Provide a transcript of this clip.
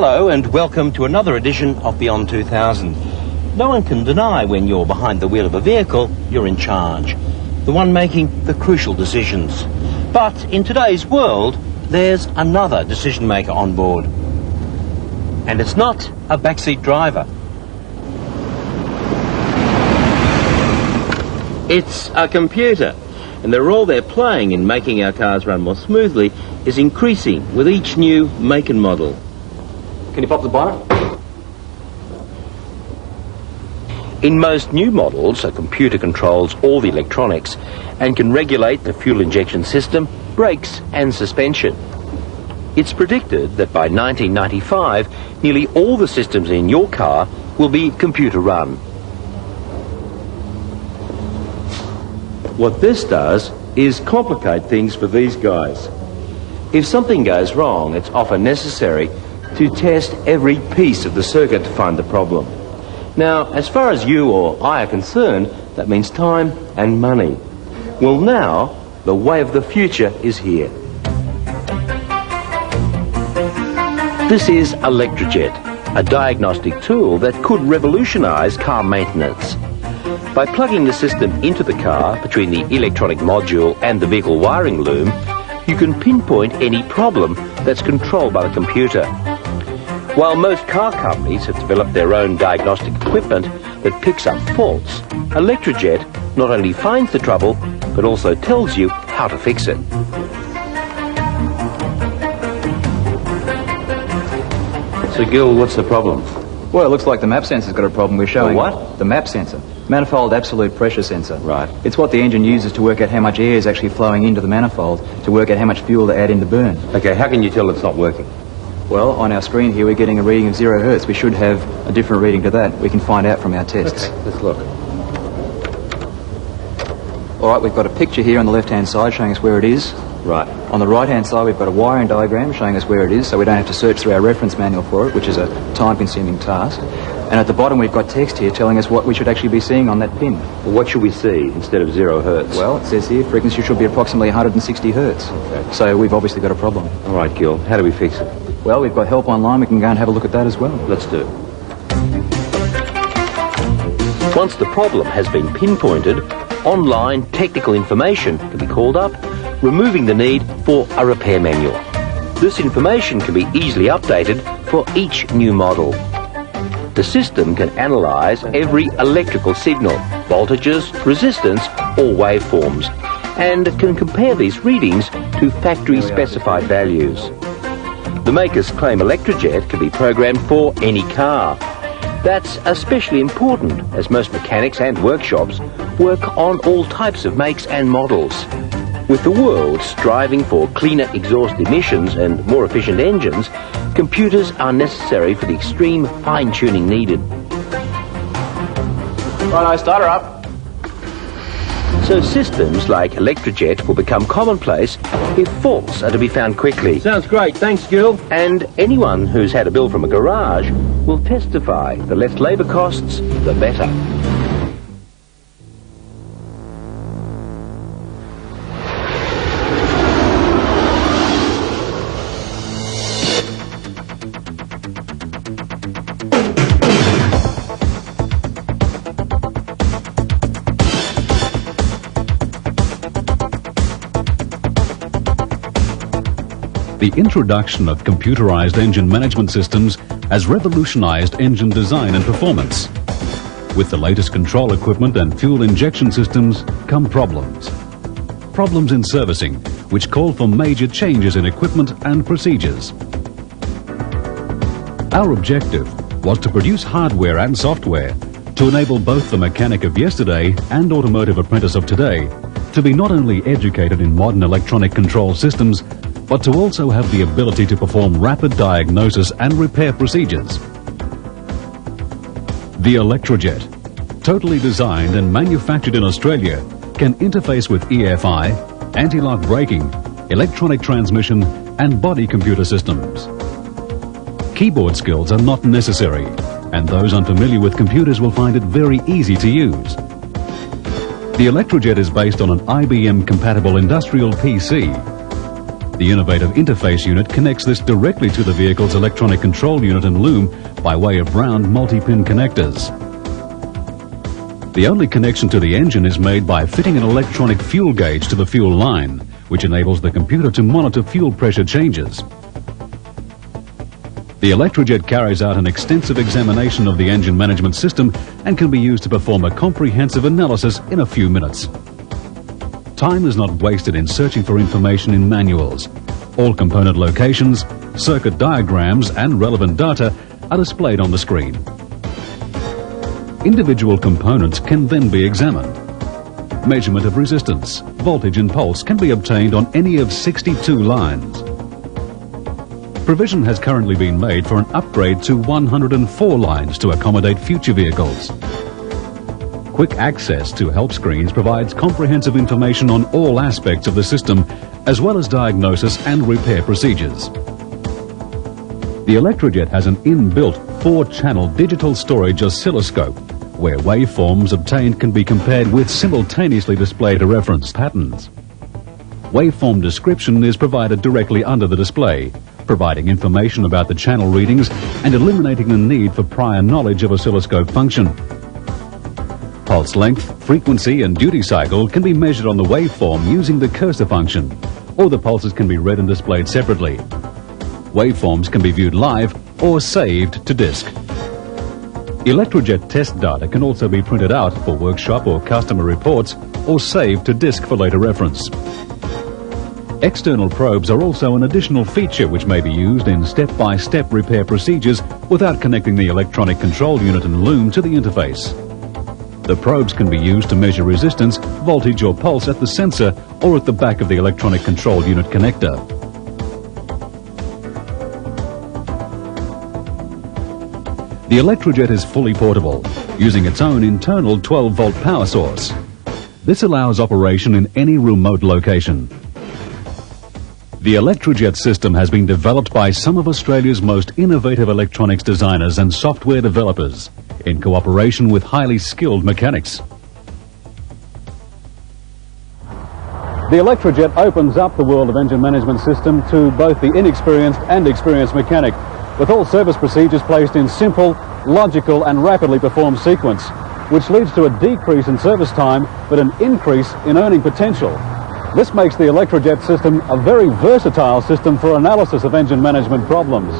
Hello and welcome to another edition of Beyond 2000. No one can deny when you're behind the wheel of a vehicle, you're in charge. The one making the crucial decisions. But in today's world, there's another decision maker on board. And it's not a backseat driver. It's a computer. And the role they're playing in making our cars run more smoothly is increasing with each new make and model. Can you pop the bonnet? In most new models, a computer controls all the electronics and can regulate the fuel injection system, brakes and suspension. It's predicted that by 1995, nearly all the systems in your car will be computer run. What this does is complicate things for these guys. If something goes wrong, it's often necessary to test every piece of the circuit to find the problem. Now, as far as you or I are concerned, that means time and money. Well, now, the way of the future is here. This is Electrajet, a diagnostic tool that could revolutionize car maintenance. By plugging the system into the car between the electronic module and the vehicle wiring loom, you can pinpoint any problem that's controlled by the computer. While most car companies have developed their own diagnostic equipment that picks up faults, Electrajet not only finds the trouble, but also tells you how to fix it. So, Gil, what's the problem? Well, it looks like the map sensor's got a problem. We're showing... The what? The map sensor. Manifold absolute pressure sensor. Right. It's what the engine uses to work out how much air is actually flowing into the manifold, to work out how much fuel to add in to burn. Okay, how can you tell it's not working? Well, on our screen here, we're getting a reading of 0 hertz. We should have a different reading to that. We can find out from our tests. Okay, let's look. All right, we've got a picture here on the left-hand side showing us where it is. Right. On the right-hand side, we've got a wiring diagram showing us where it is, so we don't have to search through our reference manual for it, which is a time-consuming task. And at the bottom, we've got text here telling us what we should actually be seeing on that pin. Well, what should we see instead of 0 hertz? Well, it says here frequency should be approximately 160 hertz. Okay. So we've obviously got a problem. All right, Gil, how do we fix it? Well, we've got help online. We can go and have a look at that as well. Let's do it. Once the problem has been pinpointed, online technical information can be called up, removing the need for a repair manual. This information can be easily updated for each new model. The system can analyze every electrical signal, voltages, resistance, or waveforms, and can compare these readings to factory-specified values. The makers claim Electrajet can be programmed for any car. That's especially important as most mechanics and workshops work on all types of makes and models. With the world striving for cleaner exhaust emissions and more efficient engines, computers are necessary for the extreme fine-tuning needed. Righto, start her up. So systems like Electrajet will become commonplace if faults are to be found quickly. Sounds great. Thanks, Gil. And anyone who's had a bill from a garage will testify the less labour costs, the better. The introduction of computerized engine management systems has revolutionized engine design and performance. With the latest control equipment and fuel injection systems come problems. Problems in servicing, which call for major changes in equipment and procedures. Our objective was to produce hardware and software to enable both the mechanic of yesterday and automotive apprentice of today to be not only educated in modern electronic control systems, but to also have the ability to perform rapid diagnosis and repair procedures. The Electrajet, totally designed and manufactured in Australia, can interface with EFI, anti-lock braking, electronic transmission and body computer systems. Keyboard skills are not necessary, and those unfamiliar with computers will find it very easy to use. The Electrajet is based on an IBM-compatible industrial PC. The innovative interface unit connects this directly to the vehicle's electronic control unit and loom by way of round multi-pin connectors. The only connection to the engine is made by fitting an electronic fuel gauge to the fuel line, which enables the computer to monitor fuel pressure changes. The Electrajet carries out an extensive examination of the engine management system and can be used to perform a comprehensive analysis in a few minutes. Time is not wasted in searching for information in manuals. All component locations, circuit diagrams and relevant data are displayed on the screen. Individual components can then be examined. Measurement of resistance, voltage and pulse can be obtained on any of 62 lines. Provision has currently been made for an upgrade to 104 lines to accommodate future vehicles. Quick access to help screens provides comprehensive information on all aspects of the system, as well as diagnosis and repair procedures. The Electrajet has an inbuilt 4-channel digital storage oscilloscope, where waveforms obtained can be compared with simultaneously displayed reference patterns. Waveform description is provided directly under the display, providing information about the channel readings and eliminating the need for prior knowledge of oscilloscope function. Pulse length, frequency and duty cycle can be measured on the waveform using the cursor function, or the pulses can be read and displayed separately. Waveforms can be viewed live or saved to disk. Electrajet test data can also be printed out for workshop or customer reports or saved to disk for later reference. External probes are also an additional feature which may be used in step-by-step repair procedures without connecting the electronic control unit and loom to the interface. The probes can be used to measure resistance, voltage or pulse at the sensor or at the back of the electronic control unit connector. The Electrajet is fully portable, using its own internal 12-volt power source. This allows operation in any remote location. The Electrajet system has been developed by some of Australia's most innovative electronics designers and software developers, in cooperation with highly skilled mechanics. The Electrajet opens up the world of engine management system to both the inexperienced and experienced mechanic, with all service procedures placed in simple, logical and rapidly performed sequence, which leads to a decrease in service time but an increase in earning potential. This makes the Electrajet system a very versatile system for analysis of engine management problems.